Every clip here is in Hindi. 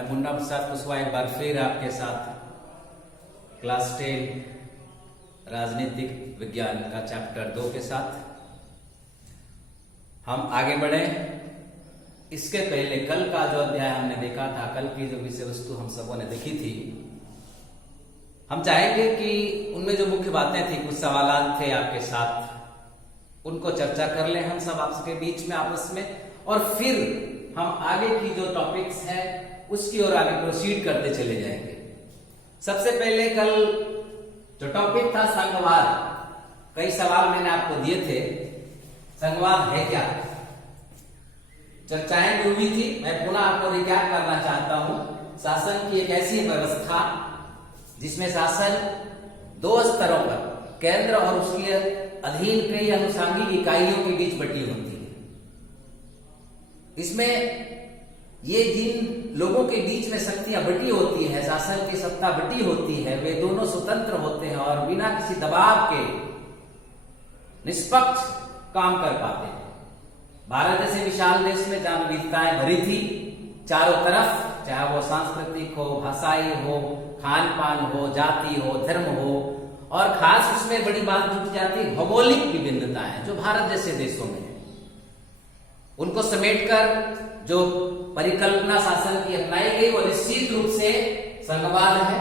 मैं मुन्ना प्रसाद कुशवाहा एक बार फिर आपके साथ क्लास 10 राजनीतिक विज्ञान का चैप्टर 2 के साथ हम आगे बढ़े। इसके पहले कल का जो अध्याय हमने देखा था, कल की जो विषय वस्तु हम सबों ने देखी थी, हम चाहेंगे कि उनमें जो मुख्य बातें थी, कुछ सवाल थे आपके साथ, उनको चर्चा कर ले हम सब आपके बीच में आपस में, और फिर हम आगे की जो टॉपिक्स है उसकी ओर आगे प्रोसीड करते चले जाएंगे। सबसे पहले कल जो टॉपिक था संघवाद, कई सवाल मैंने आपको दिए थे। संघवाद है क्या, चर्चाएं भी हुई थी। मैं पुनः आपको रिकैप करना चाहता हूं। शासन की एक ऐसी व्यवस्था जिसमें शासन 2 स्तरों पर, केंद्र और उसके अधीन कई अनुषंगिक इकाइयों के बीच बटी होती है। इसमें ये जिन लोगों के बीच में शक्तियां बटी होती है, शासन की सत्ता बटी होती है, वे दोनों स्वतंत्र होते हैं और बिना किसी दबाव के निष्पक्ष काम कर पाते हैं। भारत जैसे विशाल देश में जहां विविधताएं भरी थी चारों तरफ, चाहे वो सांस्कृतिक हो, भाषाई हो, खान पान हो, जाति हो, धर्म हो, और खास उसमें बड़ी बात जुट जाती है भौगोलिक विभिन्नताएं जो भारत जैसे देशों में है, उनको समेटकर जो परिकल्पना शासन की अपनाई गई वो निश्चित रूप से संघवाद है।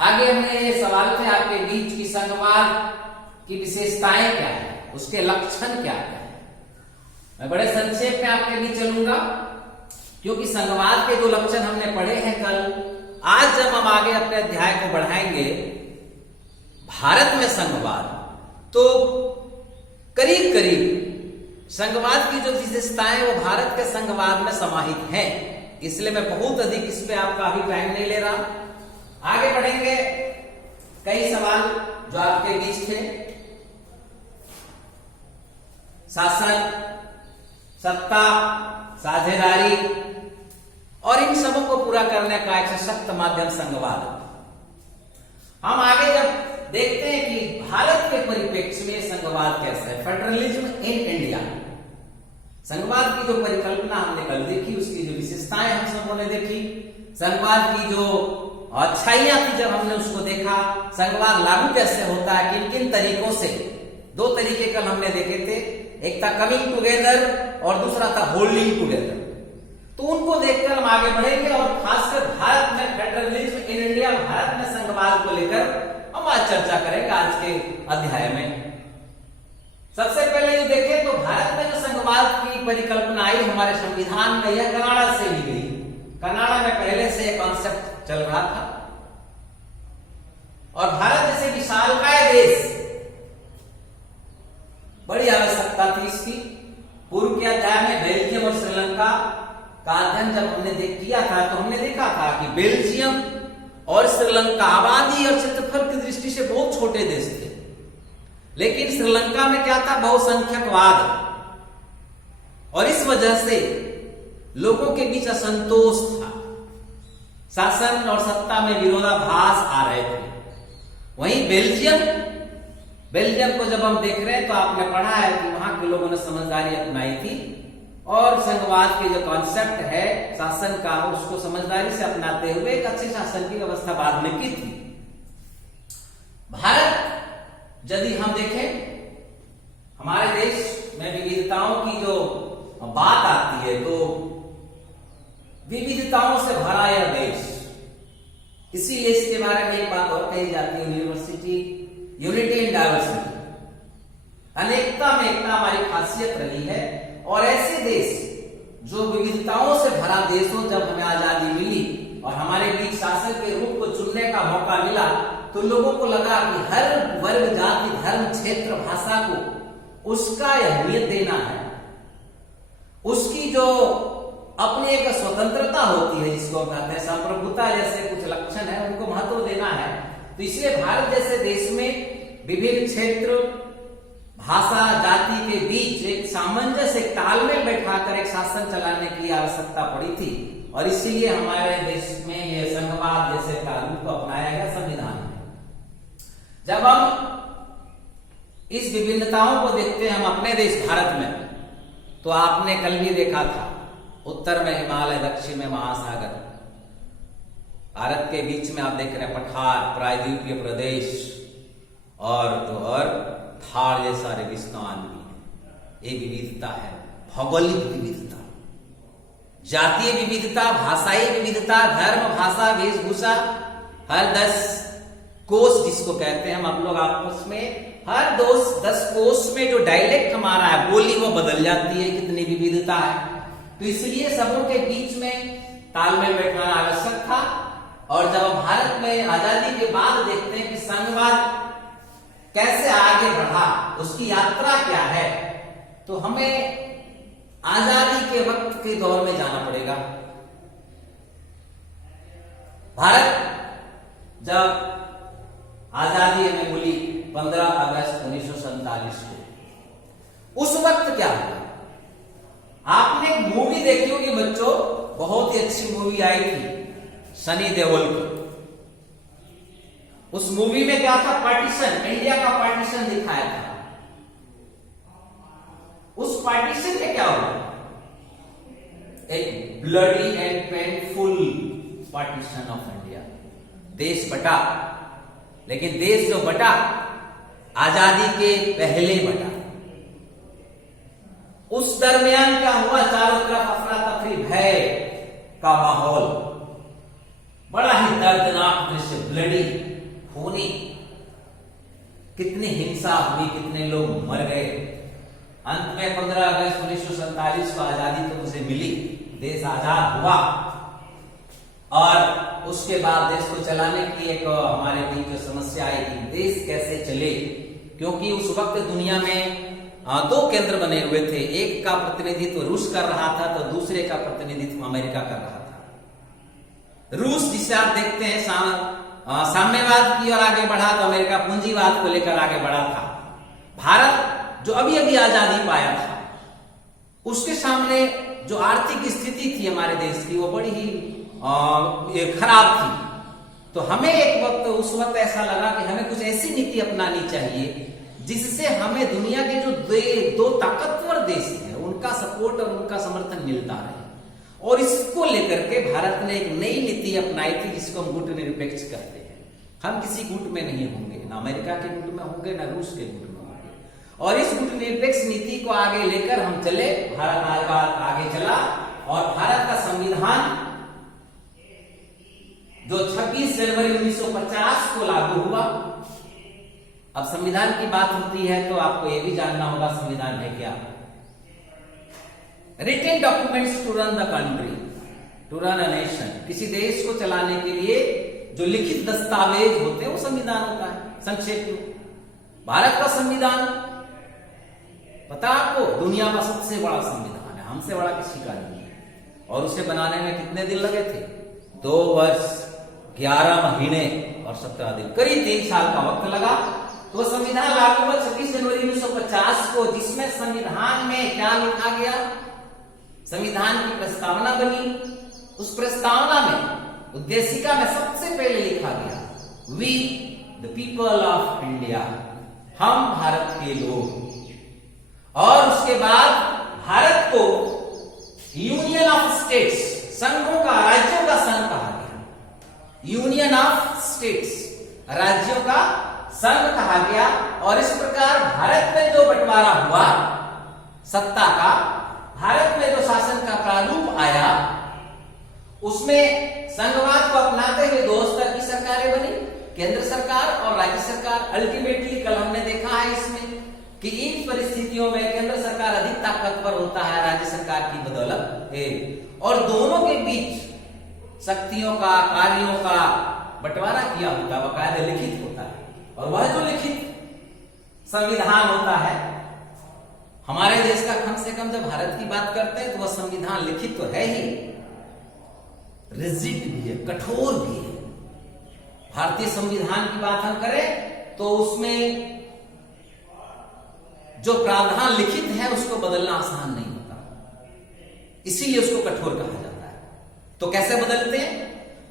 आगे हमने ये सवाल थे आपके बीच की संघवाद की विशेषताएं क्या है, उसके लक्षण क्या है। मैं बड़े संक्षेप में आपके बीच चलूंगा क्योंकि संघवाद के जो लक्षण हमने पढ़े हैं कल, आज जब हम आगे अपने अध्याय को बढ़ाएंगे भारत में संघवाद, तो करीब करीब संघवाद की जो विशेषताएं वो भारत के संघवाद में समाहित हैं। इसलिए मैं बहुत अधिक इस पे आपका अभी टाइम नहीं ले रहा। आगे बढ़ेंगे। कई सवाल जो आपके बीच थे, शासन, सत्ता, साझेदारी और इन सबों को पूरा करने का एक सशक्त माध्यम संघवाद। हम आगे जब देखते हैं कि भारत के परिप्रेक्ष्य में संघवाद कैसा है, फेडरलिज्म इन इंडिया, संघवाद की जो परिकल्पना हमने कल देखी, उसकी जो विशेषताएं हम सबों ने देखी, संघवाद की जो अच्छाइयां थी जब हमने उसको देखा, संघवाद लागू कैसे होता है, किन किन तरीकों से। 2 तरीके कल हमने देखे थे, एक था कमिंग टुगेदर और दूसरा था होल्डिंग टुगेदर। तो उनको देखकर हम आगे बढ़ेंगे और खासकर भारत में फेडरलिज्म इन इंडिया, भारत में संघवाद को लेकर हम आज चर्चा करेंगे आज के अध्याय में। सबसे पहले ये देखें तो भारत में जो संघवाद की परिकल्पना आई हमारे संविधान में, यह कनाडा से ली गई। कनाडा में पहले से यह कॉन्सेप्ट चल रहा था और भारत जैसे विशालकाय देश, बड़ी आवश्यकता थी इसकी। पूर्व के अध्याय में बेल्जियम और श्रीलंका का अध्ययन जब हमने किया था तो हमने देखा था कि बेल्जियम और श्रीलंका आबादी और क्षेत्रफल की दृष्टि से बहुत छोटे देश थे, लेकिन श्रीलंका में क्या था, बहुसंख्यकवाद, और इस वजह से लोगों के बीच असंतोष था, शासन और सत्ता में विरोधाभास आ रहे थे। वहीं बेल्जियम को जब हम देख रहे हैं तो आपने पढ़ा है कि वहां के लोगों ने समझदारी अपनाई थी और संघवाद के जो कॉन्सेप्ट है शासन का, उसको समझदारी से अपनाते हुए एक अच्छे शासन की व्यवस्था बाद में की थी। भारत यदि हम देखें, हमारे देश में विविधताओं की जो बात आती है तो विविधताओं से भरा यह देश, इसीलिए इसके बारे में एक बात और कही जाती है, यूनिवर्सिटी यूनिटी इन डाइवर्सिटी, अनेकता में एकता हमारी खासियत रही है। और ऐसे देश जो विविधताओं से भरा देश हो, जब हमें आजादी मिली और हमारे बीच शासन के रूप को चुनने का मौका मिला तो लोगों को लगा कि हर वर्ग, जाति, धर्म, क्षेत्र, भाषा को उसका अहमियत देना है, उसकी जो अपनी एक स्वतंत्रता होती है जिसको कहते हैं संप्रभुता जैसे कुछ लक्षण है, उनको महत्व देना है। तो इसलिए भारत जैसे देश में विभिन्न क्षेत्र, भाषा, जाति के बीच एक सामंजस्य, एक तालमेल बैठाकर एक शासन चलाने की आवश्यकता पड़ी थी और इसीलिए हमारे देश में यह संघवाद जैसे कानून को अपनाया गया संविधान में। जब हम इस विभिन्नताओं को देखते हैं हम अपने देश भारत में, तो आपने कल भी देखा था उत्तर में हिमालय, दक्षिण में महासागर, भारत के बीच में आप देख रहे हैं पठार, प्रायद्वीपीय प्रदेश और थार जैसा रेगिस्तान भी है। ये विविधता है, भौगोलिक विविधता, जातीय विविधता, भाषाई विविधता, धर्म, भाषा, वेशभूषा, हर 10 कोस जिसको कहते हैं हम लोग आपस में, हर 10 कोस में जो डायलेक्ट हमारा है, बोली वो बदल जाती है। कितनी विविधता है। तो इसलिए सबों के बीच में तालमेल बैठाना आवश्यक था। और जब हम भारत में आजादी के बाद देखते हैं कि संघवाद कैसे आगे बढ़ा, उसकी यात्रा क्या है, तो हमें आजादी के वक्त के दौर में जाना पड़ेगा। भारत जब आजादी हमें मिली 15 अगस्त 1947 को, उस वक्त क्या हुआ? आपने एक मूवी देखी होगी बच्चों, बहुत ही अच्छी मूवी आई थी सनी देओल की। उस मूवी में क्या था? पार्टीशन, इंडिया का पार्टीशन दिखाया था। उस पार्टीशन में क्या हुआ? एक bloody and painful partition of India. देश बटा, लेकिन देश जो बटा आजादी के पहले बटा। उस दरमियान क्या हुआ? चारों तरफ अफरा तफरी, भय का माहौल, बड़ा ही दर्दनाक दृश्य, ब्लडी, खूनी, कितनी हिंसा हुई, कितने लोग मर गए। अंत में 15 अगस्त 1947 को आजादी तो उसे मिली, देश आजाद हुआ। और उसके बाद देश को चलाने की एक हमारे बीच जो समस्या आई कि देश कैसे चले, क्योंकि उस वक्त दुनिया में 2 केंद्र बने हुए थे। एक का प्रतिनिधित्व रूस कर रहा था, तो दूसरे का प्रतिनिधित्व अमेरिका कर रहा था। रूस जिसे आप देखते हैं साम्यवाद की ओर आगे बढ़ा, तो अमेरिका पूंजीवाद को लेकर आगे बढ़ा था। भारत जो अभी अभी आजादी पाया था, उसके सामने जो आर्थिक स्थिति थी हमारे देश की, वो बड़ी ही खराब थी। तो हमें एक वक्त, उस वक्त ऐसा लगा कि हमें कुछ ऐसी नीति अपनानी चाहिए जिससे हमें दुनिया के जो 2 ताकतवर देश हैं उनका सपोर्ट और उनका समर्थन मिलता रहे। और इसको लेकर के भारत ने एक नई नीति अपनाई थी जिसको हम गुट निरपेक्ष कहते हैं। हम किसी गुट में नहीं होंगे, ना अमेरिका के गुट में होंगे, ना रूस के गुट में होंगे। और इस गुट निरपेक्ष नीति को आगे लेकर हम चले, भारत आगे चला। और भारत का संविधान जो 26 जनवरी 1950 को लागू हुआ। अब संविधान की बात होती है तो आपको यह भी जानना होगा संविधान है क्या। Written documents to run the country, to run a nation. किसी देश को चलाने के लिए जो लिखित दस्तावेज होते हैं वो संविधान होता है। संक्षेप में भारत का संविधान, पता आपको, दुनिया का सबसे बड़ा संविधान है, हमसे बड़ा किसी का नहीं है। और उसे बनाने में कितने दिन लगे थे? 2 वर्ष 11 महीने और 17 दिन, करीब 3 साल का वक्त लगा। तो संविधान लागू हुआ 26 जनवरी 1950 को, जिसमें संविधान में क्या लिखा गया? संविधान की प्रस्तावना बनी। उस प्रस्तावना में, उद्देशिका में सबसे पहले लिखा गया, we the people of India, हम भारत के लोग। और उसके बाद भारत को यूनियन ऑफ स्टेट्स, संघों का, राज्यों का संघ कहा गया। यूनियन ऑफ स्टेट्स, राज्यों का संघ कहा गया। और इस प्रकार भारत में जो बंटवारा हुआ सत्ता का, भारत में जो शासन का प्रारूप आया, उसमें संघवाद को अपनाते हुए 2 स्तर की सरकारें बनी, केंद्र सरकार और राज्य सरकार। अल्टीमेटली कल हमने देखा है इसमें कि इन परिस्थितियों में केंद्र सरकार अधिक ताकतवर होता है राज्य सरकार की बदौलत। और दोनों के बीच शक्तियों का, कार्यों का बंटवारा किया होता है, बाकायदे लिखित होता है। और वह जो लिखित संविधान होता है हमारे देश का, कम से कम जब भारत की बात करते हैं तो वह संविधान लिखित तो है ही, रिजिड भी है, कठोर भी है। भारतीय संविधान की बात हम करें तो उसमें जो प्रावधान लिखित है उसको बदलना आसान नहीं होता, इसीलिए उसको कठोर कहा जाता है। तो कैसे बदलते हैं?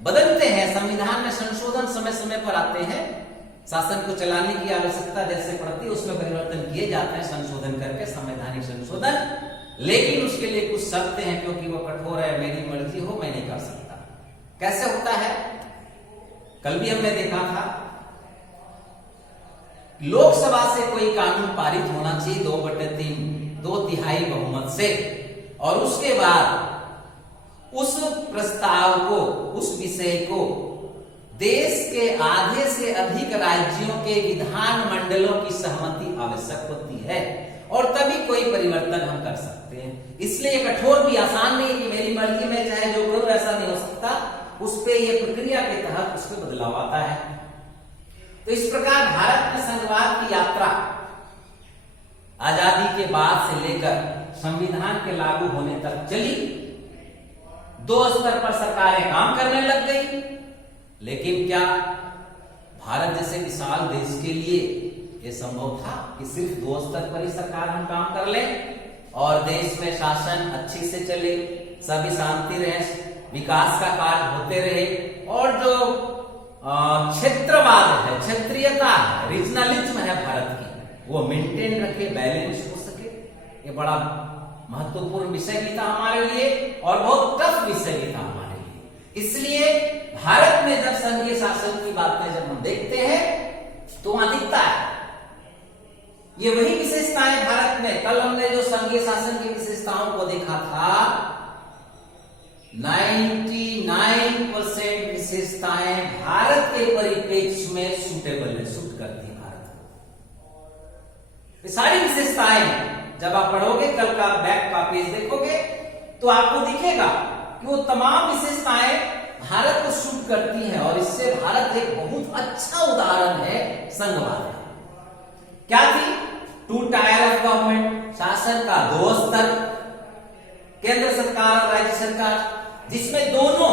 बदलते हैं, संविधान में संशोधन समय समय पर आते हैं। शासन को चलाने की आवश्यकता जैसे पड़ती है उसमें परिवर्तन किए जाते हैं, संशोधन करके, संवैधानिक संशोधन। लेकिन उसके लिए कुछ शर्तें हैं, क्योंकि वो कठोर है, मेरी मर्जी हो मैं नहीं कर सकता। कैसे होता है? कल भी हमने देखा था, लोकसभा से कोई कानून पारित होना चाहिए 2/3, 2/3 बहुमत से, और उसके बाद उस प्रस्ताव को, उस विषय को देश के आधे से अधिक राज्यों के विधानमंडलों की सहमति आवश्यक होती है, और तभी कोई परिवर्तन हम कर सकते हैं। इसलिए कठोर भी आसान नहीं कि मेरी मर्जी में चाहे जो करूं, ऐसा नहीं हो सकता। उस पे ये प्रक्रिया के तहत उस पे बदलाव आता है। तो इस प्रकार भारत में संघवाद की यात्रा आजादी के बाद से लेकर संविधान के लागू होने तक चली। 2 स्तर पर सरकारें काम करने लग गई, लेकिन क्या भारत जैसे विशाल देश के लिए यह संभव था कि सिर्फ 2 स्तर पर ही सरकार हम काम कर ले और देश में शासन अच्छे से चले, सभी शांति रहे, विकास का कार्य होते रहे, और जो क्षेत्रवाद है, क्षेत्रीयता है, रीजनलिज्म है भारत की, वो मेंटेन रखे, बैलेंस हो सके। ये बड़ा महत्वपूर्ण विषय भी था हमारे लिए और बहुत टफ विषय भी था हमारे लिए। इसलिए भारत में जब संघीय शासन की बातें जब हम देखते हैं तो वहां दिखता है ये वही विशेषताएं भारत में। कल हमने जो संघीय शासन की विशेषताओं को देखा था, 99% विशेषताएं भारत के परिप्रेक्ष्य में सूटेबल है, सूट करती है भारत को। ये सारी विशेषताएं जब आप पढ़ोगे, कल का बैक का पेज देखोगे तो आपको दिखेगा कि वो तमाम विशेषताएं भारत को सूट करती हैं, और इससे भारत एक बहुत अच्छा उदाहरण है संघवाद। क्या थी? 2 टायर ऑफ गवर्नमेंट, शासन का 2 स्तर, केंद्र सरकार और राज्य सरकार, जिसमें दोनों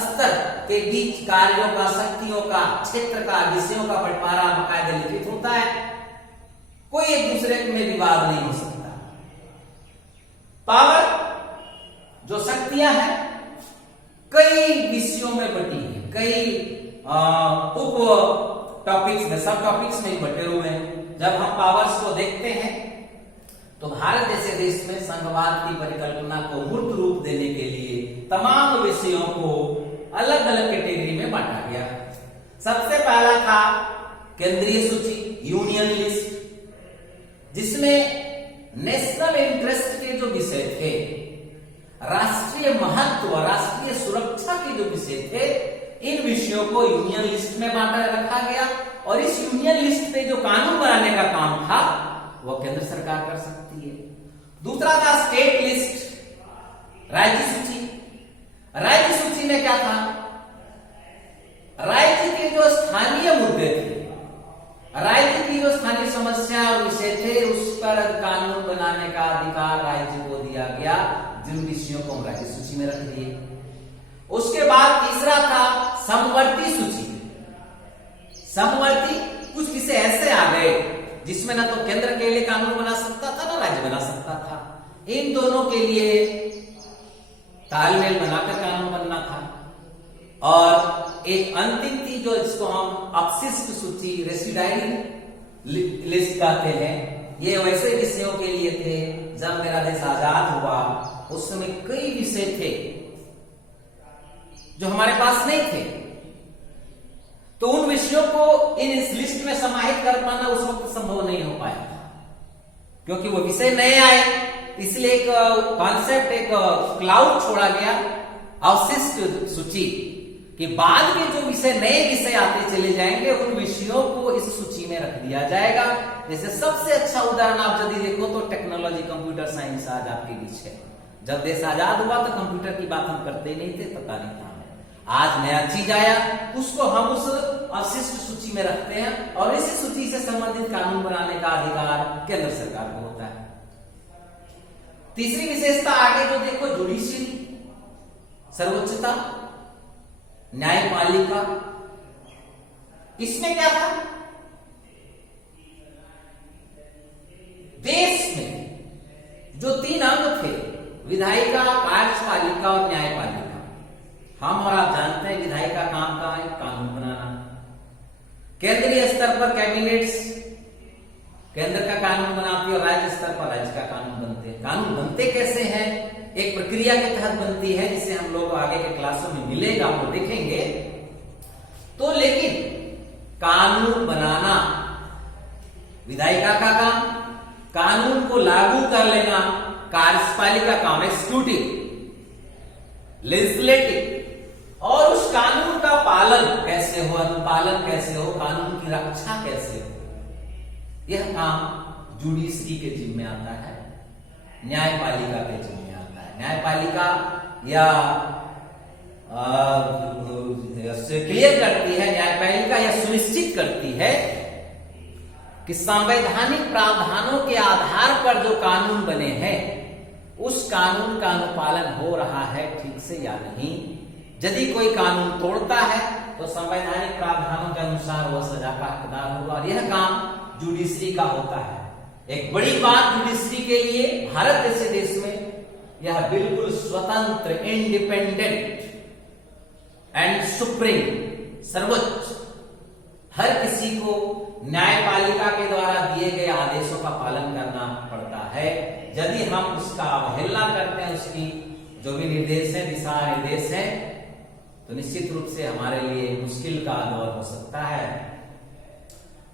स्तर के बीच कार्यों का, शक्तियों का, क्षेत्र का, विषयों का बंटवारा बाकायदा लिखित होता है, कोई एक दूसरे में विवाद नहीं हो सकता। पावर, जो शक्तियां हैं, कई विषयों में बटी है, कई उप टॉपिक्स में, सब टॉपिक्स में बटे हुए हैं। जब हम पावर्स को देखते हैं तो भारत जैसे देश में संघवाद की परिकल्पना को मूर्त रूप देने के लिए तमाम विषयों को अलग अलग कैटेगरी में बांटा गया। सबसे पहला था केंद्रीय सूची, यूनियन लिस्ट, जिसमें नेशनल इंटरेस्ट के जो विषय थे, राष्ट्रीय महत्व, राष्ट्रीय सुरक्षा के जो विषय थे, इन विषयों को यूनियन लिस्ट में बांटा रखा गया, और इस यूनियन लिस्ट पे जो कानून बनाने का काम था वो केंद्र सरकार कर सकती है। दूसरा था स्टेट लिस्ट, राज्य सूची। राज्य सूची में क्या था? राज्य के जो स्थानीय मुद्दे थे, राज्य की जो स्थानीय समस्या और विषय थे, उस पर कानून बनाने का अधिकार राज्य को दिया गया, जिन विषयों को हम राज्य सूची में रख दिए। उसके बाद तीसरा था समवर्ती सूची। समवर्ती कुछ विषय ऐसे आ गए जिसमें ना तो केंद्र के लिए कानून बना सकता था, ना राज्य बना सकता था। इन दोनों के लिए तालमेल बनाकर कानून बनना था। और एक अंतिम थी जो इसको हम अपशिष्ट सूची, रेसिडाइंग लिस्ट कहते हैं। ये वैसे विषयों के लिए थे जब मेरा देश आजाद हुआ, उस समय कई विषय थे जो हमारे पास नहीं थे, तो उन विषयों को इस लिस्ट में समाहित कर पाना उस वक्त संभव नहीं हो पाया था, क्योंकि वो विषय नए आए। इसलिए एक कॉन्सेप्ट, एक क्लाउड छोड़ा गया, अवशिष्ट सूची, कि बाद में जो विषय, नए विषय आते चले जाएंगे, उन विषयों को इस सूची में रख दिया जाएगा। जैसे सबसे अच्छा उदाहरण आप यदि देखो तो टेक्नोलॉजी, कंप्यूटर साइंस आज आपके बीच है। जब देश आजाद हुआ तो कंप्यूटर की बात हम करते ही नहीं थे, पता नहीं था। आज नया चीज आया, उसको हम उस अवशिष्ट सूची में रखते हैं, और इसी सूची से संबंधित कानून बनाने का अधिकार केंद्र सरकार को होता है। तीसरी विशेषता आगे जो देखो, जुडिशियरी, सर्वोच्चता, न्यायपालिका। इसमें क्या था? देश में जो 3 अंग थे, विधायिका, कार्यपालिका और न्यायपालिका, हम और आप जानते हैं विधायिका काम का है कानून बनाना। केंद्रीय स्तर पर कैबिनेट्स केंद्र का कानून बनाती है, और राज्य स्तर पर राज्य का कानून बनते हैं। कानून बनते कैसे हैं? एक प्रक्रिया के तहत बनती है, जिसे हम लोग आगे के क्लासों में मिलेगा, हम देखेंगे। तो लेकिन कानून बनाना विधायिका का काम, कानून को लागू कर लेना कार्यपालिका काम, एक्सिक्यूटिव, लेजिस्लेटिव, और उस कानून का पालन कैसे हो, अनुपालन कैसे हो, कानून की रक्षा कैसे हो, यह काम जुडिशरी के जिम्मे आता है, न्यायपालिका के जिम्मे आता है। न्यायपालिका या क्लियर करती है, न्यायपालिका यह सुनिश्चित करती है कि संवैधानिक प्रावधानों के आधार पर जो कानून बने हैं उस कानून का अनुपालन हो रहा है ठीक से या नहीं। यदि कोई कानून तोड़ता है तो संवैधानिक प्रावधानों के अनुसार वह सजा का हकदार होगा, और यह काम जुडिशरी का होता है। एक बड़ी बात जुडिशरी के लिए भारत जैसे देश में यह बिल्कुल स्वतंत्र, इंडिपेंडेंट एंड सुप्रीम, सर्वोच्च, हर किसी को न्यायपालिका के द्वारा दिए गए आदेशों का पालन करना पड़ता है। यदि हम उसका अवहेलना करते हैं, उसकी जो भी निर्देश है, दिशा निर्देश है, तो निश्चित रूप से हमारे लिए मुश्किल का दौर हो सकता है।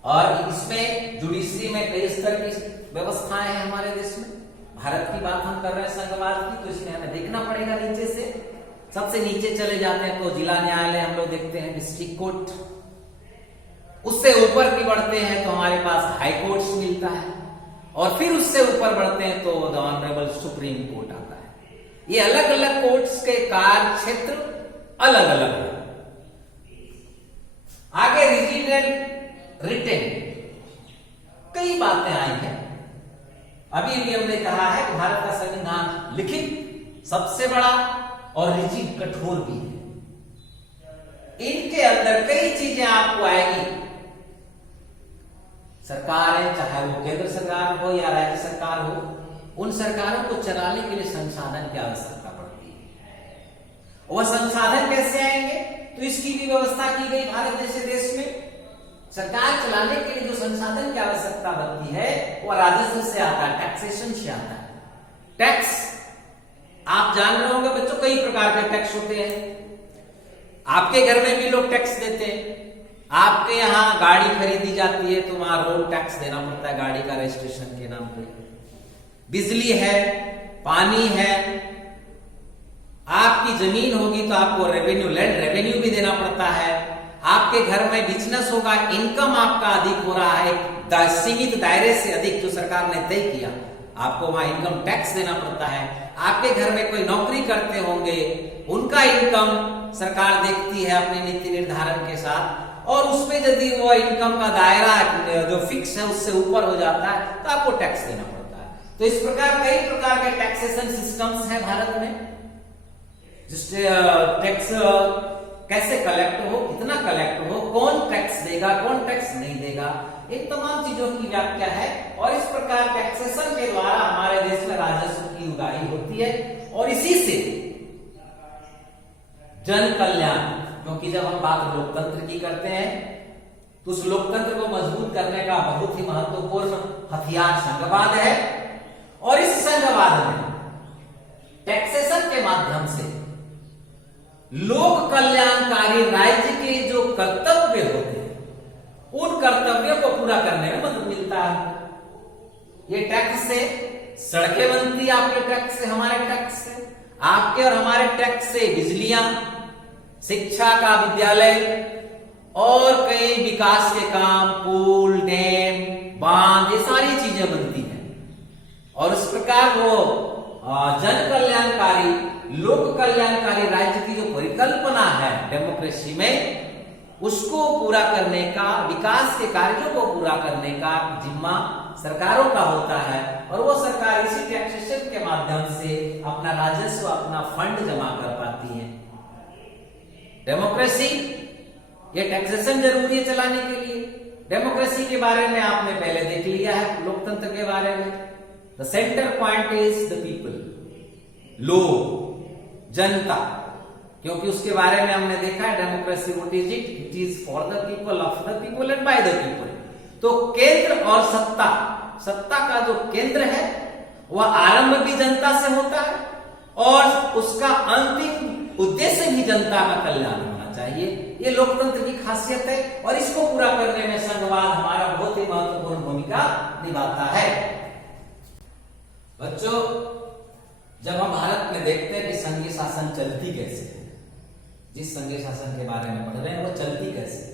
और इसमें जुडिशरी में कई स्तर की व्यवस्थाएं हैं हमारे देश में। भारत की बात हम कर रहे हैं संघवाद की, तो इसमें हमें देखना पड़ेगा नीचे से। सबसे नीचे चले जाते हैं तो जिला न्यायालय हम लोग देखते हैं, डिस्ट्रिक्ट कोर्ट, उससे ऊपर की बढ़ते हैं तो हमारे पास हाई कोर्ट्स मिलता है, और फिर उससे ऊपर बढ़ते हैं तो द ऑनरेबल सुप्रीम कोर्ट आता है। ये अलग अलग कोर्ट्स के कार्य क्षेत्र अलग अलग है। आगे रिजिड एंड रिटेन कई बातें आई हैं। अभी भी हमने कहा है कि भारत का संविधान लिखित सबसे बड़ा और रिजिड कठोर भी है। इनके अंदर कई चीजें आपको आएगी। सरकारें, चाहे वो केंद्र सरकार हो या राज्य सरकार हो, उन सरकारों को चलाने के लिए संसाधन की आवश्यकता पड़ती है। वह संसाधन कैसे आएंगे, तो इसकी भी व्यवस्था की गई भारत जैसे देश में। सरकार चलाने के लिए जो संसाधन की आवश्यकता बनती है वह राजस्व से आता है, टैक्सेशन से आता है। टैक्स आप जान रहे होंगे बच्चों, कई प्रकार के टैक्स होते हैं। आपके घर में भी लोग टैक्स देते हैं। आपके यहाँ गाड़ी खरीदी जाती है तो वहां रोड टैक्स देना पड़ता है, गाड़ी का रजिस्ट्रेशन के नाम पे। बिजली है, पानी है, आपकी जमीन होगी तो आपको रेवेन्यू, लैंड रेवेन्यू भी देना पड़ता है। आपके घर में बिजनेस होगा, इनकम आपका अधिक हो रहा है, सीमित दायरे से अधिक जो सरकार ने तय किया, आपको वहां इनकम टैक्स देना पड़ता है। आपके घर में कोई नौकरी करते होंगे, उनका इनकम सरकार देखती है अपनी नीति निर्धारण के साथ, और उसमें यदि वो इनकम का दायरा जो फिक्स है उससे ऊपर हो जाता है तो आपको टैक्स देना पड़ता है। तो इस प्रकार कई प्रकार के टैक्सेशन सिस्टम्स हैं भारत में। जिससे टैक्स कैसे कलेक्ट हो, कितना कलेक्ट हो, कौन टैक्स देगा, कौन टैक्स नहीं देगा, इन तमाम चीजों की व्याख्या है। और इस प्रकार टैक्सेशन के द्वारा हमारे देश में राजस्व की उगाही होती है, और इसी से जन कल्याण, क्योंकि जब हम बात लोकतंत्र की करते हैं तो उस लोकतंत्र को मजबूत करने का बहुत ही महत्वपूर्ण हथियार संघवाद है। और इस संघवाद में टैक्सेशन के माध्यम से लोक कल्याणकारी राज्य के जो कर्तव्य होते हैं उन कर्तव्यों को पूरा करने में मदद मिलता है। ये टैक्स से सड़कें बनती है, आपके टैक्स से, हमारे टैक्स से, आपके और हमारे टैक्स से बिजलियां, शिक्षा का विद्यालय और कई विकास के काम, पुल, डैम, बांध, ये सारी चीजें बनती हैं। और इस प्रकार वो जन कल्याणकारी, लोक कल्याणकारी राज्य की जो परिकल्पना है डेमोक्रेसी में, उसको पूरा करने का, विकास के कार्यों को पूरा करने का जिम्मा सरकारों का होता है। और वो सरकार इसी टैक्सेशन के माध्यम से अपना राजस्व, अपना फंड जमा कर पाती है। डेमोक्रेसी, ये टैक्सेशन जरूरी है चलाने के लिए। डेमोक्रेसी के बारे में आपने पहले देख लिया है, लोकतंत्र के बारे में। The centre point is the people, लोग, जनता, क्योंकि उसके बारे में हमने देखा है democracy what is it, it is for the people, of the people and by the people. तो केंद्र और सत्ता, सत्ता का जो केंद्र है वह आरंभ भी जनता से होता है और उसका अंतिम उद्देश्य भी जनता का कल्याण होना चाहिए। ये लोकतंत्र की खासियत है और इसको पूरा करने में संघवाद हमारा बहुत ही महत्वपूर्ण भूमिका निभाता है। बच्चों, जब हम भारत में देखते हैं कि संघीय शासन चलती कैसे है, जिस संघीय शासन के बारे में पढ़ रहे हैं वो चलती कैसे है,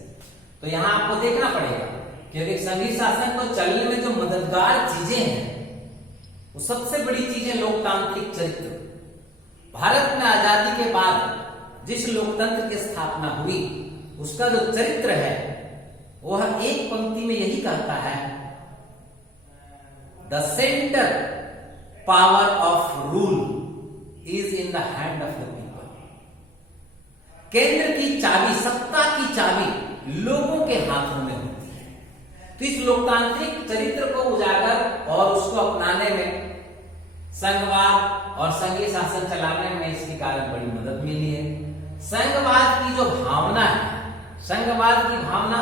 तो यहां आपको देखना पड़ेगा क्योंकि संघीय शासन को चलने में जो मददगार चीजें हैं वो सबसे बड़ी चीज है लोकतांत्रिक चरित्र। भारत में आजादी के बाद जिस लोकतंत्र की स्थापना हुई उसका जो चरित्र है वह एक पंक्ति में यही कहता है, the centre power of rule is in the hand of the people. केंद्र की चाबी, सत्ता की चाबी लोगों के हाथों में होती है। तो इस लोकतांत्रिक चरित्र को उजागर और उसको अपनाने में संघवाद और संघीय शासन चलाने में इसके कारण बड़ी मदद मिली है। संघवाद की जो भावना है, संघवाद की भावना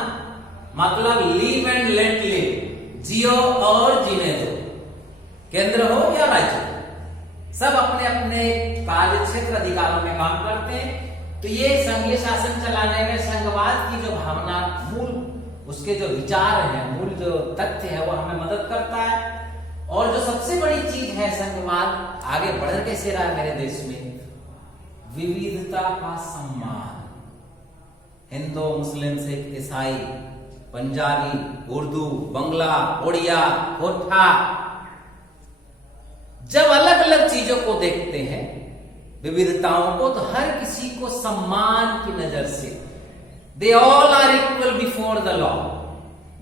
मतलब लिव एंड लेट लिव, जियो और जीने दो। केंद्र हो या राज्य, सब अपने अपने कार्य क्षेत्र अधिकारों में काम करते हैं। तो ये संघीय शासन चलाने में संघवाद की जो भावना, मूल उसके जो विचार है, मूल जो तथ्य है वो हमें मदद करता है। और जो सबसे बड़ी चीज है संघवाद आगे बढ़ कैसे रहा है मेरे देश में, विविधता का सम्मान। हिंदू, मुस्लिम, सिख, ईसाई, पंजाबी, उर्दू, बंगला, उड़िया, गोरखा, जब अलग अलग चीजों को देखते हैं, विविधताओं को, तो हर किसी को सम्मान की नजर से, they all are equal before the law,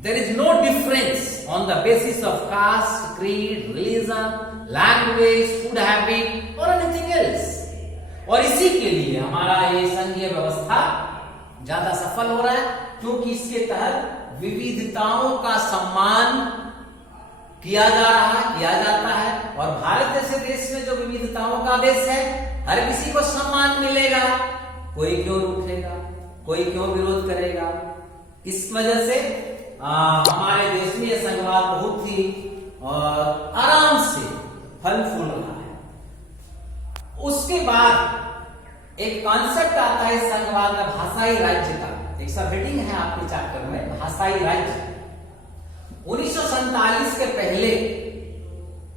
there is no difference on the basis of caste, creed, religion, language, food habit और एनीथिंग एल्स। और इसी के लिए हमारा ये संघीय व्यवस्था ज्यादा सफल हो रहा है क्योंकि इसके तहत विविधताओं का सम्मान किया जा रहा है, किया जाता है। और भारत जैसे देश में जो विविधताओं का देश है, हर किसी को सम्मान मिलेगा। कोई क्यों रूठेगा, कोई क्यों विरोध करेगा। इस वजह से हमारे देश में यह संघवाद बहुत ही आराम से फल फूल रहा है। उसके बाद एक कॉन्सेप्ट आता है संघवाद में, भाषाई राज्य का। एक सब हेडिंग है आपके चैप्टर में, भाषाई राज्य। 1947 के पहले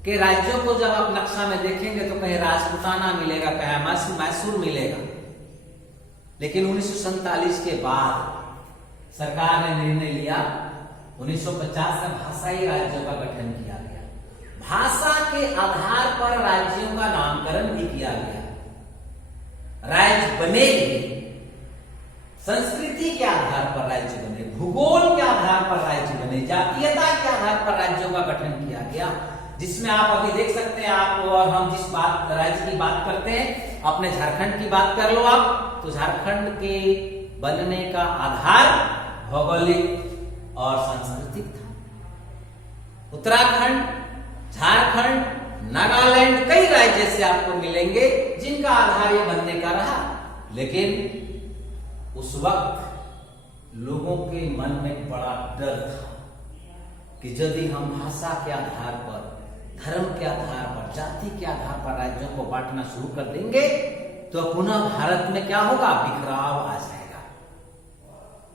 के राज्यों को जब आप नक्शा में देखेंगे तो कहीं राजपूताना मिलेगा, कहीं मैसूर मिलेगा। लेकिन 1947 के बाद सरकार ने निर्णय लिया, 1950 में भाषाई राज्यों का गठन किया गया। भाषा के आधार पर राज्यों का नामकरण भी किया गया। राज्य बनेगी, संस्कृति के आधार पर राज्य बने, भूगोल के आधार पर राज्य बने, जातीयता के आधार पर राज्यों का गठन किया गया। जिसमें आप अभी देख सकते हैं, आप और हम जिस बात राज्य की बात करते हैं, अपने झारखंड की बात कर लो आप, तो झारखंड के बनने का आधार भौगोलिक और सांस्कृतिक था। उत्तराखंड, झारखंड, नागालैंड, कई राज्य से आपको मिलेंगे जिनका आधार ये बनने का रहा। लेकिन उस वक्त लोगों के मन में बड़ा डर था कि यदि हम भाषा के आधार पर, धर्म के आधार पर, जाति के आधार पर राज्यों को बांटना शुरू कर देंगे तो पुनः भारत में क्या होगा, बिखराव आ जाएगा,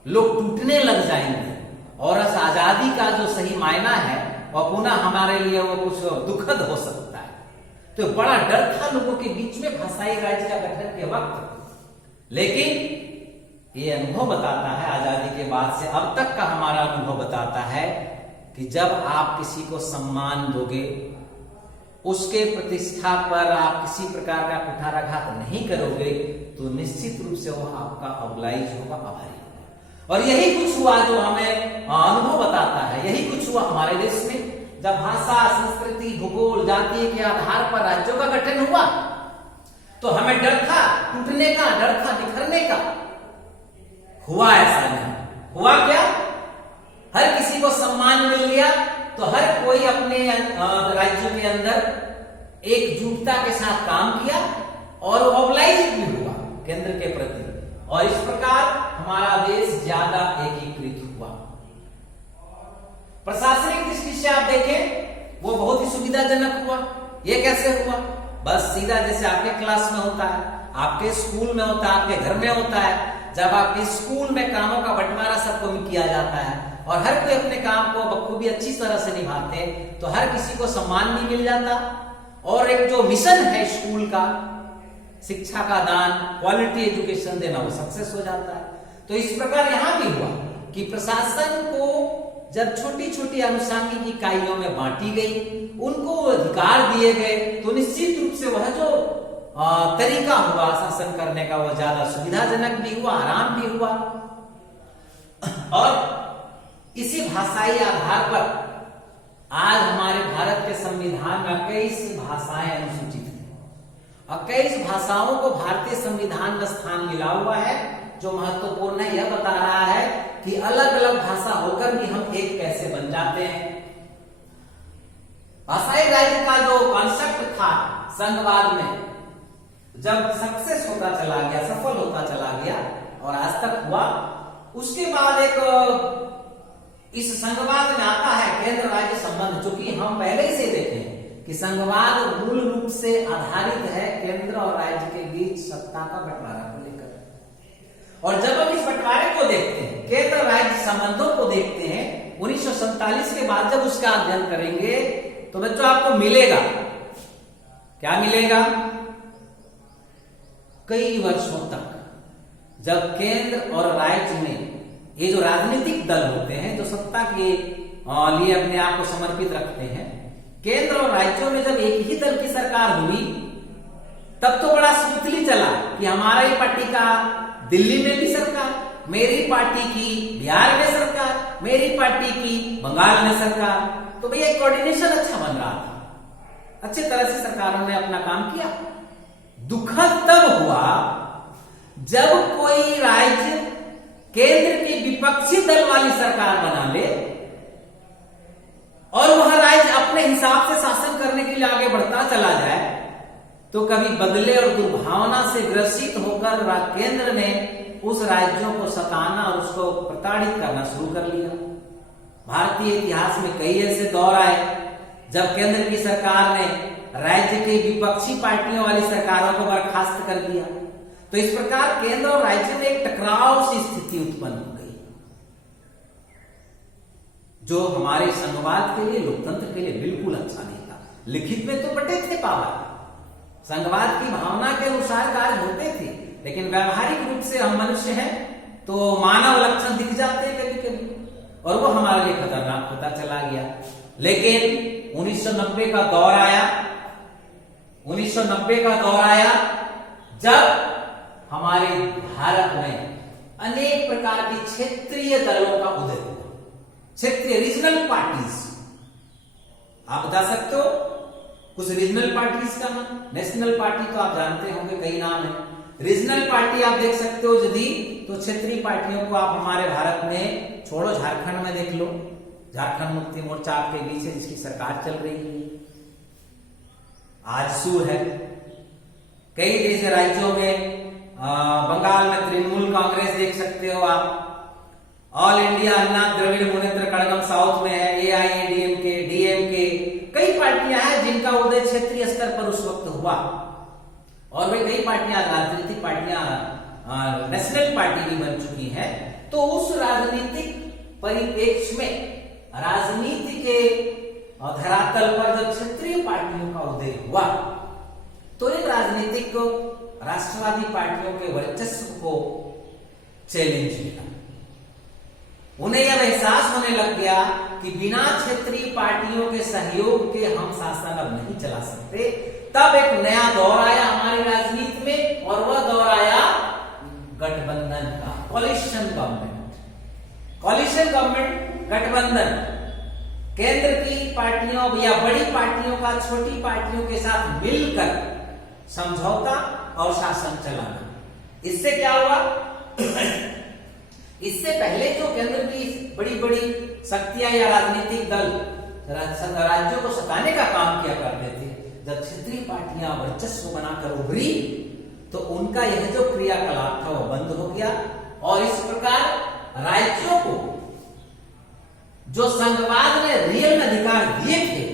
लोग टूटने लग जाएंगे और इस आजादी का जो सही मायना है और पुनः हमारे लिए वो कुछ दुखद हो सकता है। तो बड़ा डर था लोगों के बीच में भाषाई राज्य का गठन के वक्त। लेकिन ये अनुभव बताता है, आजादी के बाद से अब तक का हमारा अनुभव बताता है कि जब आप किसी को सम्मान दोगे, उसके प्रतिष्ठा पर आप किसी प्रकार का कुठाराघात नहीं करोगे, तो निश्चित रूप से वह आपका ऑब्लाइज होगा, आभारी होगा। और यही कुछ हुआ जो हमें अनुभव बताता है। यही कुछ हुआ हमारे देश में, जब भाषा, संस्कृति, भूगोल, जाति के आधार पर राज्यों का गठन हुआ तो हमें डर था टूटने का, डर था बिखरने का। हुआ ऐसा नहीं। हुआ क्या, हर किसी को सम्मान मिल गया, तो हर कोई अपने राज्यों के अंदर एकजुटता के साथ काम किया और ऑब्लाइज भी हुआ केंद्र के प्रति, और इस प्रकार हमारा देश ज्यादा एकीकृत हुआ। प्रशासनिक दृष्टि से आप देखें वो बहुत ही सुविधाजनक हुआ। ये कैसे हुआ, बस सीधा जैसे आपके क्लास में होता है, आपके स्कूल में होता है, आपके घर में होता है, जब आपके स्कूल में कामों का बंटवारा सबको किया जाता है और हर कोई अपने काम को बखूबी अच्छी तरह से निभाते हैं, तो हर किसी को सम्मान भी मिल जाता और एक जो मिशन है स्कूल का, शिक्षा का दान, क्वालिटी एजुकेशन देना, वो सक्सेस हो जाता है। तो इस प्रकार यहां भी हुआ कि प्रशासन को जब छोटी छोटी आनुषंगिक इकाइयों में बांटी गई, उनको अधिकार दिए गए, तो निश्चित रूप से वह जो तरीका हुआ शासन करने का, वह ज्यादा सुविधाजनक भी हुआ, आराम भी हुआ। और इसी भाषाई आधार पर आज हमारे भारत के संविधान में 21 भाषाएं अनुसूचित हैं और 21 भाषाओं को भारतीय संविधान में स्थान मिला हुआ है। जो महत्वपूर्ण है, यह बता रहा है कि अलग अलग भाषा होकर भी हम एक कैसे बन जाते हैं। भाषाई राज्य का जो कॉन्सेप्ट था संघवाद में, जब सक्सेस होता चला गया, सफल होता चला गया और आज तक हुआ, उसके बाद एक इस संघवाद में आता है केंद्र राज्य संबंध, जो कि हम पहले ही से देखें कि संघवाद मूल रूप से आधारित है केंद्र और राज्य के बीच सत्ता का बंटवारा को लेकर। और जब हम इस बंटवारे को देखते हैं, केंद्र राज्य संबंधों को देखते हैं, 1947 के बाद जब उसका अध्ययन करेंगे तो बच्चों आपको मिलेगा, क्या मिलेगा? कई वर्षों तक जब केंद्र और राज्य में ये जो राजनीतिक दल होते हैं, जो सत्ता के लिए अपने आप को समर्पित रखते हैं, केंद्र और राज्यों में जब एक ही दल की सरकार हुई, तब तो बड़ा स्मूथली चला कि हमारा ही पार्टी का दिल्ली में भी सरकार, मेरी पार्टी की बिहार में सरकार, मेरी पार्टी की बंगाल में सरकार। तो भैया कोऑर्डिनेशन अच्छा बन रहा था, अच्छी तरह से सरकारों ने अपना काम किया। दुखद तब हुआ जब कोई राज्य केंद्र की विपक्षी दल वाली सरकार बना ले और वह राज्य अपने हिसाब से शासन करने के लिए आगे बढ़ता चला जाए, तो कभी बदले और दुर्भावना से ग्रसित होकर केंद्र ने उस राज्यों को सताना और उसको प्रताड़ित करना शुरू कर लिया। भारतीय इतिहास में कई ऐसे दौर आए जब केंद्र की सरकार ने राज्य की विपक्षी पार्टियों वाली सरकारों को बर्खास्त कर दिया। तो इस प्रकार केंद्र और राज्य में एक टकराव सी स्थिति उत्पन्न हो गई, जो हमारे संघवाद के लिए, लोकतंत्र के लिए बिल्कुल अच्छा नहीं था। लिखित में तो बटे थे पावर, संघवाद की भावना के अनुसार कार्य होते थे, लेकिन व्यवहारिक रूप से हम मनुष्य हैं तो मानव लक्षण दिख जाते हैं कभी कभी, और वो हमारे लिए खतरनाक होता चला गया। लेकिन 1990 का दौर आया, 1990 का दौर आया जब हमारे भारत में अनेक प्रकार की क्षेत्रीय दलों का उदय हुआ, क्षेत्रीय रीजनल पार्टीज। आप बता सकते हो कुछ रीजनल पार्टीज का नाम? नेशनल पार्टी तो आप जानते होंगे, कई नाम है। रीजनल पार्टी आप देख सकते हो यदि, तो क्षेत्रीय पार्टियों को आप हमारे भारत में छोड़ो, झारखंड में देख लो, झारखंड मुक्ति मोर्चा आपके बीच है जिसकी सरकार चल रही है, आजसू है। कई जैसे राज्यों में बंगाल में तृणमूल कांग्रेस देख सकते हो आप, ऑल इंडिया अन्ना द्रविड़ मुनेत्र कड़गम साउथ में है, एआईएडीएमके, डीएमके, कई पार्टियां हैं जिनका उदय क्षेत्रीय स्तर पर उस वक्त हुआ। और वे कई पार्टियां, राजनीतिक पार्टियां नेशनल पार्टी भी बन चुकी हैं। तो उस राजनीतिक परिप्रेक्ष्य में, राजनीति के धरातल पर जब क्षेत्रीय पार्टियों का उदय हुआ, तो इन राजनीतिक राष्ट्रवादी पार्टियों के वर्चस्व को चैलेंज किया। उन्हें यह एहसास होने लग गया कि बिना क्षेत्रीय पार्टियों के सहयोग के हम शासन अब नहीं चला सकते। तब एक नया दौर आया हमारी राजनीति में, और वह दौर आया गठबंधन का, कोलिशन गवर्नमेंट। कोलिशन गवर्नमेंट, गठबंधन, केंद्र की पार्टियों या बड़ी पार्टियों का छोटी पार्टियों के साथ मिलकर समझौता और शासन चलाना। इससे क्या हुआ? इससे पहले जो केंद्र की बड़ी बड़ी शक्तियां या राजनीतिक दल राज्यों को सताने का काम किया करते थे, जब क्षेत्रीय पार्टियां वर्चस्व बनाकर उभरी तो उनका यह जो क्रियाकलाप था वो बंद हो गया। और इस प्रकार राज्यों को जो संघवाद ने रियल में अधिकार दिए थे,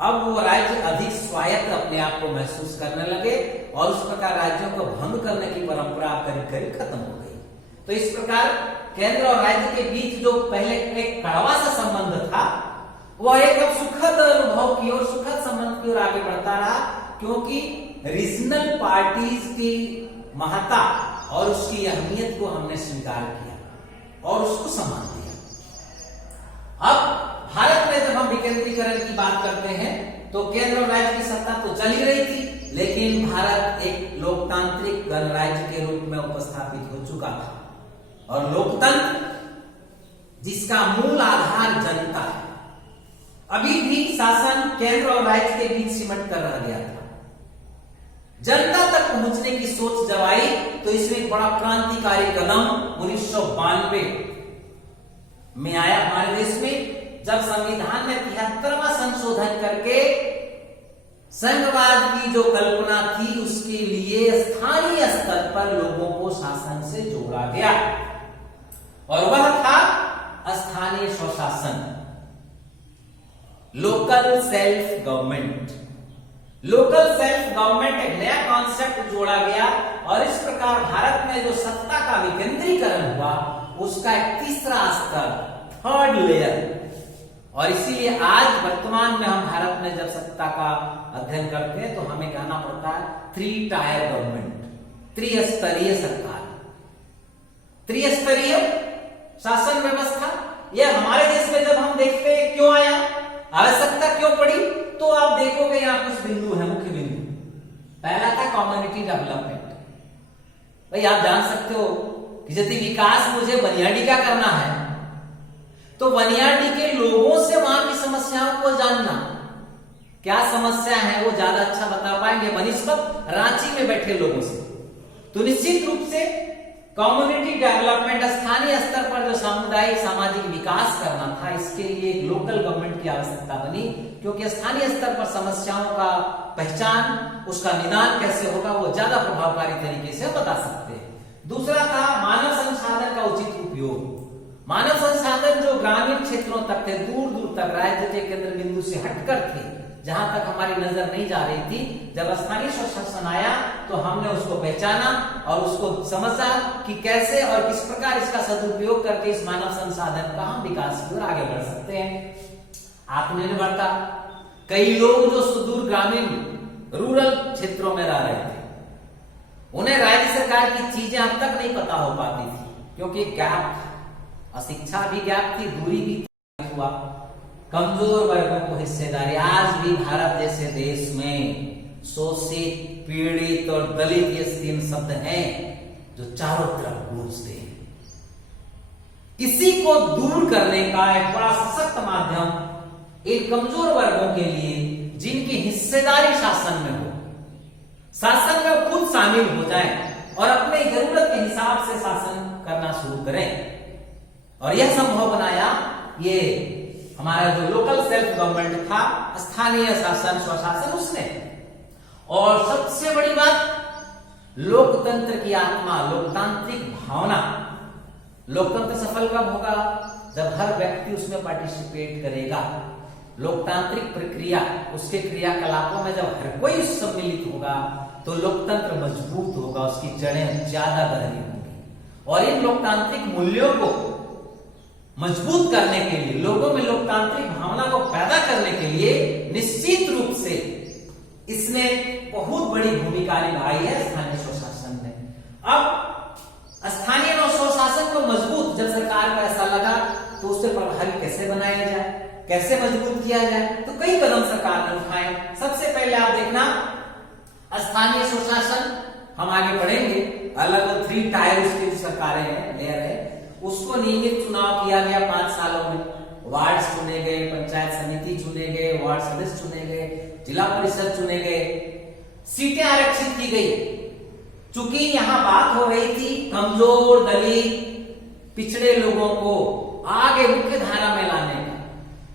अब वो राज्य अधिक स्वायत्त अपने आप को महसूस करने लगे और उस प्रकार राज्यों को भंग करने की परंपरा करीब करीब खत्म हो गई। तो इस प्रकार केंद्र और राज्य के बीच जो पहले एक कड़वा सा संबंध था, वह एक अब सुखद अनुभव की ओर, सुखद संबंध की ओर आगे बढ़ता रहा, क्योंकि रीजनल पार्टीज की महत्ता और उसकी अहमियत को हमने स्वीकार किया और उसको सम्मान दिया। अब भारत में जब हम विकेंद्रीकरण की बात करते हैं तो केंद्र और राज्य की सत्ता तो चल ही रही थी, लेकिन भारत एक लोकतांत्रिक गणराज्य के रूप में उपस्थापित हो चुका था, और लोकतंत्र जिसका मूल आधार जनता है, अभी भी शासन केंद्र और राज्य के बीच सिमट कर रह गया था। जनता तक पहुंचने की सोच जब आई तो इसमें एक बड़ा क्रांतिकारी कदम 1992 में आया हमारे देश में, जब संविधान में 73वां संशोधन करके संघवाद की जो कल्पना थी उसके लिए स्थानीय स्तर पर लोगों को शासन से जोड़ा गया, और वह था स्थानीय स्वशासन, local self government. Local self government एक नया कॉन्सेप्ट जोड़ा गया, और इस प्रकार भारत में जो सत्ता का विकेंद्रीकरण हुआ उसका एक तीसरा स्तर, थर्ड लेयर। और इसीलिए आज वर्तमान में हम भारत में जब सत्ता का अध्ययन करते हैं तो हमें कहना पड़ता है 3 टायर गवर्नमेंट, त्रिस्तरीय सरकार, त्रिस्तरीय शासन व्यवस्था। यह हमारे देश में जब हम देखते हैं क्यों आया, आवश्यकता क्यों पड़ी, तो आप देखोगे यहां कुछ बिंदु है, मुख्य बिंदु। पहला था कम्युनिटी डेवलपमेंट। भाई आप जान सकते हो कि यदि विकास मुझे बनियाडी का करना है तो बनियाडी के लोगों से वहां की समस्याओं को जानना, क्या समस्या है वो ज्यादा अच्छा बता पाएंगे बनिस्पत रांची में बैठे लोगों से। तो निश्चित रूप से कम्युनिटी डेवलपमेंट, स्थानीय स्तर पर जो सामुदायिक सामाजिक विकास करना था, इसके लिए एक लोकल गवर्नमेंट की आवश्यकता बनी, क्योंकि स्थानीय स्तर पर समस्याओं का पहचान, उसका निदान कैसे होगा वो ज्यादा प्रभावकारी तरीके से बता सकते हैं। दूसरा था मानव संसाधन का उचित उपयोग। मानव संसाधन जो ग्रामीण क्षेत्रों तक थे, दूर दूर तक राज्य के केंद्र बिंदु से हटकर थे, जहां तक हमारी नजर नहीं जा रही थी, जब स्थानीय स्वशासन आया तो हमने उसको पहचाना और उसको समझा कि कैसे और किस प्रकार इसका सदुपयोग करके इस मानव संसाधन का हम विकास की ओर आगे बढ़ सकते हैं। आत्मनिर्भरता, कई लोग जो सुदूर ग्रामीण रूरल क्षेत्रों में रह रहे थे, उन्हें राज्य सरकार की चीजें अब तक नहीं पता हो पाती थी, क्योंकि गैप था, अशिक्षा भी गैप थी, दूरी भी हुआ। कमजोर वर्गों को हिस्सेदारी, आज भी भारत जैसे देश में शोषित, पीड़ित और दलित ये 3 शब्द हैं जो चारों तरफ गूंजते हैं। इसी को दूर करने का एक बड़ा सशक्त माध्यम इन कमजोर वर्गों के लिए, जिनकी हिस्सेदारी शासन में हो, शासन में खुद शामिल हो जाएं और अपने जरूरत के हिसाब से शासन करना शुरू करें, और यह संभव बनाया ये हमारा जो लोकल सेल्फ गवर्नमेंट था, स्थानीय शासन स्वशासन, उसने। और सबसे बड़ी बात, लोकतंत्र की आत्मा, लोकतांत्रिक भावना। लोकतंत्र सफल कब होगा? जब हर व्यक्ति उसमें पार्टिसिपेट करेगा। लोकतांत्रिक प्रक्रिया, उसके क्रियाकलापों में जब हर कोई सम्मिलित होगा तो लोकतंत्र मजबूत होगा, उसकी जड़ें ज्यादा गहरी होंगी। और इन लोकतांत्रिक मूल्यों को मजबूत करने के लिए, लोगों में लोकतांत्रिक भावना को पैदा करने के लिए निश्चित रूप से इसने बहुत बड़ी भूमिका निभाई है स्थानीय स्वशासन ने। अब स्थानीय स्वशासन को मजबूत, जब सरकार को ऐसा लगा तो उससे प्रभावी कैसे बनाया जाए, कैसे मजबूत किया जाए, तो कई कदम सरकार ने उठाए। सबसे पहले आप देखना, स्थानीय स्वशासन हम आगे बढ़ेंगे, अलग 3 टायर उसकी जो सरकारें हैं, लेयर है, उसको नियमित चुनाव किया गया 5 सालों में। वार्ड चुने गए, पंचायत समिति चुने गए, वार्ड सदस्य चुने गए, जिला परिषद चुने गए, सीटें आरक्षित की गई। चूंकि यहां बात हो रही थी कमजोर, दलित, पिछड़े लोगों को आगे मुख्य धारा में लाने का,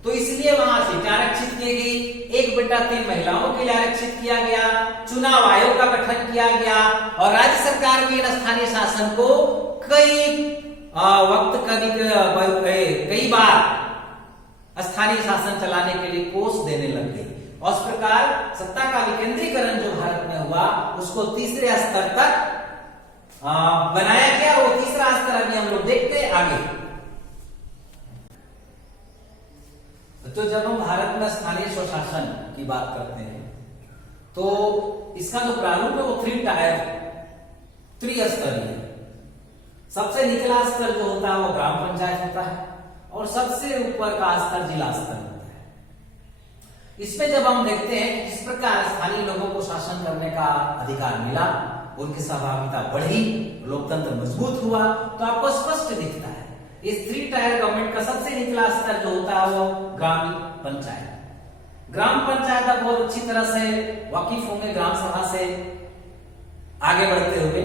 तो इसलिए वहां सीटें आरक्षित की गई। 1/3 महिलाओं के लिए आरक्षित किया गया, चुनाव आयोग का गठन किया गया, और राज्य सरकार भी स्थानीय शासन को कई कई बार स्थानीय शासन चलाने के लिए कोष देने लग गई। और इस प्रकार सत्ता का विकेंद्रीकरण जो भारत में हुआ, उसको तीसरे स्तर तक बनाया गया, वो तीसरा स्तर अभी हम लोग देखते हैं आगे। तो जब हम भारत में स्थानीय स्वशासन की बात करते हैं तो इसका जो प्रारूप है वो 3 टायर त्रिस्तरीय है। सबसे निचला स्तर जो होता है वो ग्राम पंचायत होता है और सबसे ऊपर का स्तर जिला स्तर होता है। इसमें जब हम देखते हैं कि किस प्रकार स्थानीय लोगों को शासन करने का अधिकार मिला, उनकी सहभागिता बढ़ी, लोकतंत्र मजबूत हुआ, तो आपको स्पष्ट दिखता है इस 3 टायर गवर्नमेंट का सबसे निचला स्तर जो होता है वो ग्रामीण पंचायत। ग्राम पंचायत आप बहुत अच्छी तरह से वाकिफ होंगे, ग्राम सभा से आगे बढ़ते हुए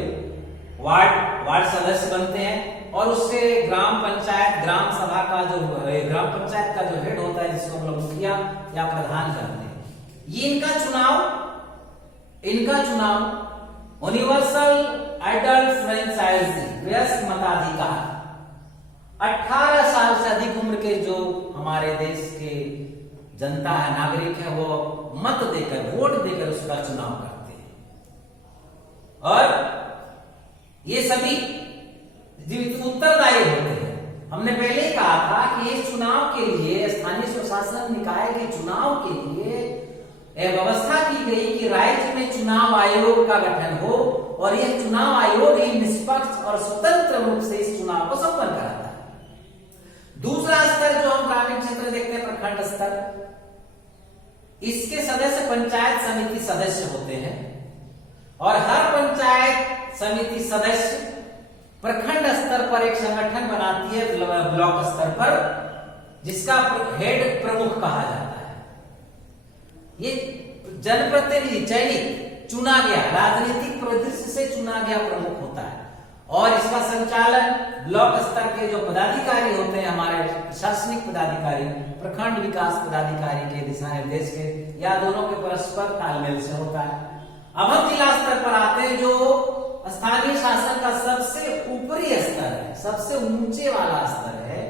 वार्ड सदस्य बनते हैं और उससे ग्राम पंचायत ग्राम सभा का जो ग्राम पंचायत का जो हेड होता है, जिसको हम लोग मुखिया या प्रधान कहते हैं, ये इनका चुनाव यूनिवर्सल एडल्ट फ्रेंचाइजी वयस्क मताधिकार 18 साल से अधिक उम्र के जो हमारे देश के जनता है, नागरिक है, वो मत देकर वोट देकर उसका चुनाव करते हैं और ये सभी उत्तरदायी होते हैं। हमने पहले ही कहा था कि इस चुनाव के लिए स्थानीय स्वशासन निकाय के चुनाव के लिए व्यवस्था की गई कि राज्य में चुनाव आयोग का गठन हो और यह चुनाव आयोग ही निष्पक्ष और स्वतंत्र रूप से इस चुनाव को संपन्न कराता है। दूसरा स्तर जो हम ग्रामीण क्षेत्र देखते हैं, प्रखंड स्तर, इसके सदस्य पंचायत समिति सदस्य होते हैं और हर पंचायत समिति सदस्य प्रखंड स्तर पर एक संगठन बनाती है, ब्लॉक स्तर पर, जिसका हेड प्रमुख कहा जाता है। ये जनप्रतिनिधि चयनित चुना गया, राजनीतिक परिदृश्य से चुना गया प्रमुख होता है और इसका संचालन ब्लॉक स्तर के जो पदाधिकारी होते हैं, हमारे प्रशासनिक पदाधिकारी, प्रखंड विकास पदाधिकारी के दिशा निर्देश के या दोनों के परस्पर तालमेल से होता है। अब हम जिला स्तर पर आते हैं, जो स्थानीय शासन का सबसे ऊपरी स्तर है, सबसे ऊंचे वाला स्तर है।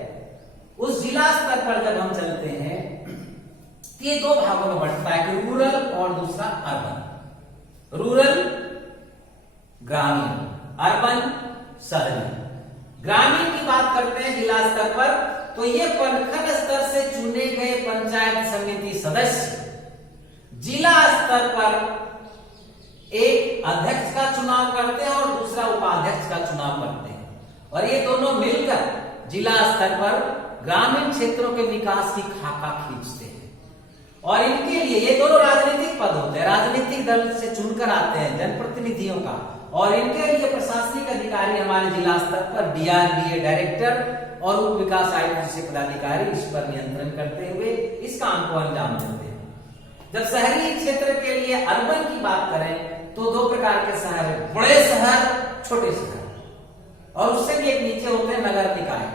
उस जिला स्तर पर जब हम चलते हैं, ये 2 भागों में बढ़ता है कि रूरल और दूसरा अर्बन। रूरल ग्रामीण, अर्बन शहरी। ग्रामीण की बात करते हैं जिला स्तर पर, तो ये प्रखंड स्तर से चुने गए पंचायत समिति सदस्य जिला स्तर पर एक अध्यक्ष का चुनाव करते हैं और दूसरा उपाध्यक्ष का चुनाव करते हैं और ये दोनों मिलकर जिला स्तर पर ग्रामीण क्षेत्रों के विकास की खाका खींचते हैं। और इनके लिए ये दोनों राजनीतिक पद होते हैं, राजनीतिक दल से चुनकर आते हैं जनप्रतिनिधियों का, और इनके लिए प्रशासनिक अधिकारी हमारे जिला स्तर पर DRDA डायरेक्टर और उप विकास आयुक्त जैसे पदाधिकारी इस पर नियंत्रण करते हुए इस काम को अंजाम देते हैं। जब शहरी क्षेत्र के लिए अर्बन की बात करें तो 2 प्रकार के शहर हैं, बड़े शहर, छोटे शहर, और उससे भी एक नीचे होते हैं नगर निकाय,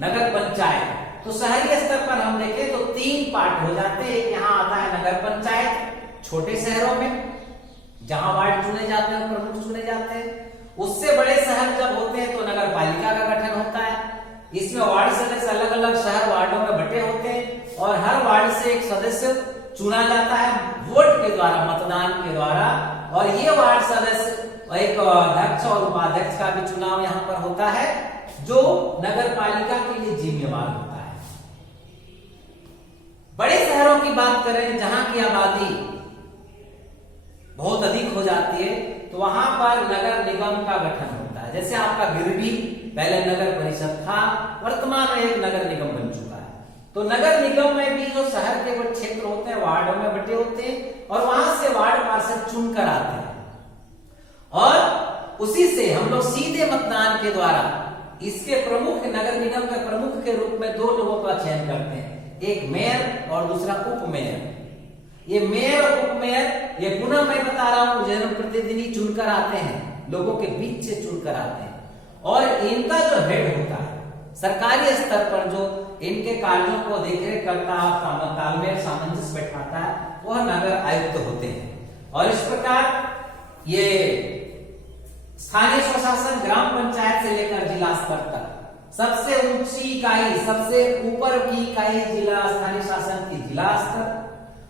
नगर पंचायत। तो शहरी स्तर पर हम देखें तो 3 पार्ट हो जाते हैं। एक यहाँ आता है नगर पंचायत छोटे शहरों में, जहां वार्ड चुने जाते हैं, प्रमुख चुने जाते हैं। उससे बड़े शहर जब होते हैं तो नगर पालिका का गठन होता है। इसमें वार्ड सदस्य अलग अलग शहर वार्डों में बटे होते हैं और हर वार्ड से एक सदस्य चुना जाता है वोट के द्वारा, मतदान के द्वारा, और ये वार्ड सदस्य एक अध्यक्ष और उपाध्यक्ष का भी चुनाव यहाँ पर होता है, जो नगर पालिका के लिए जिम्मेवार होता है। बड़े शहरों की बात करें, जहां की आबादी बहुत अधिक हो जाती है, तो वहां पर नगर निगम का गठन होता है। जैसे आपका गिरिडीह पहले नगर परिषद था, वर्तमान में एक नगर निगम बन चुका है। तो नगर निगम में भी जो शहर के क्षेत्र होते हैं, वार्डों में बटे होते हैं और वहां से वार्ड पार्षद चुनकर आते हैं और उसी से हम लोग सीधे मतदान के द्वारा इसके प्रमुख, नगर निगम के प्रमुख के रूप में 2 लोगों का चयन करते हैं, एक मेयर और दूसरा उप मेयर। ये मेयर और उप मेयर, ये पुनः मैं बता रहा हूं, जनप्रतिनिधि चुनकर आते हैं, लोगों के बीच से चुनकर आते हैं और इनका जो हेड होता है सरकारी स्तर पर, जो इनके कार्यों को देखरेख करता है, तालमेल सामंजस्य बैठाता है, वह नगर आयुक्त होते हैं। और इस प्रकार ये स्थानीय स्वशासन ग्राम पंचायत से लेकर जिला स्तर तक सबसे ऊंची इकाई, सबसे ऊपर की इकाई जिला स्थानीय शासन की जिला स्तर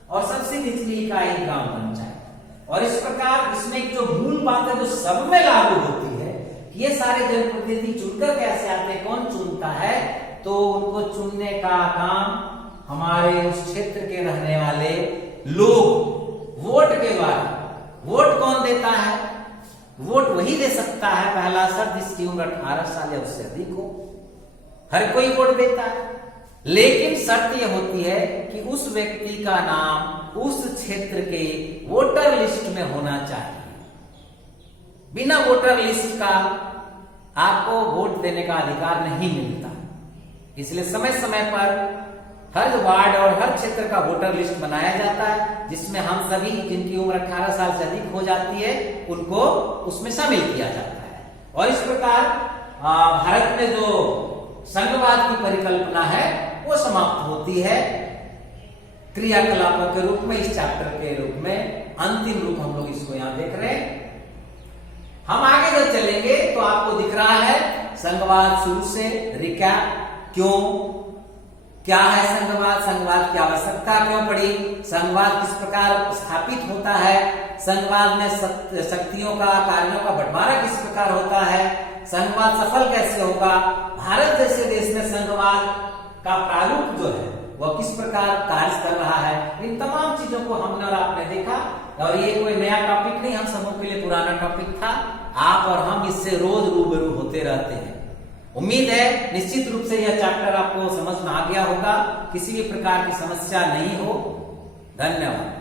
और सबसे निचली इकाई ग्राम पंचायत। और इस प्रकार इसमें जो मूल बात है जो सब में लागू होती है कि ये सारे जनप्रतिनिधि चुनकर कैसे आते हैं, कौन चुनता है, तो उनको चुनने का काम हमारे उस क्षेत्र के रहने वाले लोग वोट के द्वारा। वोट कौन देता है? वोट वही दे सकता है, पहला शर्त, जिसकी उम्र 18 साल या उससे अधिक हो। हर कोई वोट देता है, लेकिन शर्त यह होती है कि उस व्यक्ति का नाम उस क्षेत्र के वोटर लिस्ट में होना चाहिए। बिना वोटर लिस्ट का आपको वोट देने का अधिकार नहीं मिलता। इसलिए समय समय पर हर वार्ड और हर क्षेत्र का वोटर लिस्ट बनाया जाता है, जिसमें हम सभी जिनकी उम्र 18 साल से अधिक हो जाती है उनको उसमें शामिल किया जाता है। और इस प्रकार भारत में जो संघवाद की परिकल्पना है वो समाप्त होती है क्रियाकलापों के रूप में, इस चैप्टर के रूप में। अंतिम रूप हम लोग इसको यहां देख रहे हैं। हम आगे जब चलेंगे तो आपको दिख रहा है संघवाद शुरू से रिकैप, क्यों, क्या है संघवाद, संघवाद की आवश्यकता क्यों पड़ी, संघवाद किस प्रकार स्थापित होता है, संघवाद में शक्तियों का, कार्यों का बंटवारा किस प्रकार होता है, संघवाद सफल कैसे होगा, भारत जैसे देश में संघवाद का प्रारूप जो है वह किस प्रकार कार्य कर रहा है। इन तमाम चीजों को हमने और आपने देखा, और ये कोई नया टॉपिक नहीं, हम सबों के लिए पुराना टॉपिक था। आप और हम इससे रोज रूबरू होते रहते हैं। उम्मीद है निश्चित रूप से यह चैप्टर आपको समझ में आ गया होगा, किसी भी प्रकार की समस्या नहीं हो। धन्यवाद।